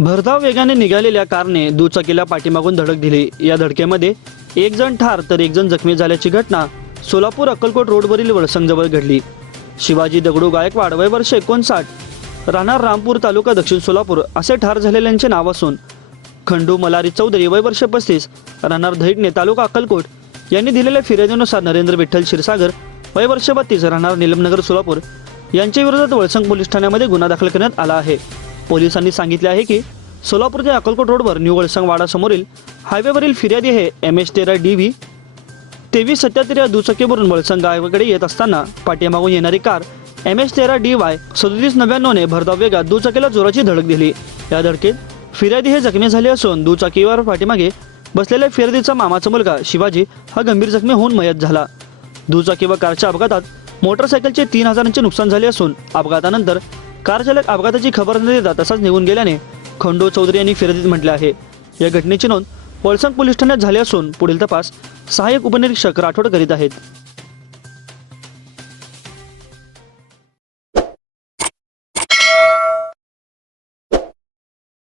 भरधाव वेगाने निघालेल्या कारने दुचाकीला पाठीमागून धडक दिली. या धडकेमध्ये एक जण ठार तर एक जण जखमी झाल्याची घटना सोलापूर अक्कलकोट रोडवरील वळसंगजवळ घडली. शिवाजी दगडू गायकवाड वय वर्ष एकोणसाठ राहणार रामपूर तालुका दक्षिण सोलापूर असे ठार झालेल्यांचे नाव असून खंडू मलारी चौधरी वय वर्ष पस्तीस राहणार धैटणे तालुका अक्कलकोट यांनी दिलेल्या फिर्यादीनुसार नरेंद्र विठ्ठल क्षीरसागर वय वर्ष बत्तीस राहणार निलमनगर सोलापूर यांच्या विरोधात वळसंग पोलीस ठाण्यामध्ये गुन्हा दाखल करण्यात आला आहे. पोलिसांनी सांगितले आहे की सोलापूर ते अक्कलकोट रोडवर न्यू वळसंग वाडासमोरील हायवेवरील फिर्यादी हे एम एच तेरा डी व्ही. तेवीस सत्याहत्तर या दुचाकीवरून वळसंग गावाकडे येत असताना पाठीमागून येणारी कार एम एच तेरा डी वाय सदतीस नव्याण्णवने भरधाव वेगात दुचाकीला जोराची धडक दिली. या धडकेत फिर्यादी हे जखमी झाले असून दुचाकीवर पाठीमागे बसलेल्या फिर्यादीचा मामाचा मुलगा शिवाजी हा गंभीर जखमी होऊन मयत झाला. दुचाकी व कारच्या अपघातात मोटरसायकलचे तीन हजारांचे नुकसान झाले असून अपघातानंतर कार चालक अपघाताची खबर न देता तसाच निघून गेल्याने खंडू चौधरी यांनी फिर्यादीत म्हटले आहे. या घटनेची नोंद पळसंग पोलीस ठाण्यात झाली असून पुढील तपास सहाय्यक उपनिरीक्षक राठोड करीत आहेत.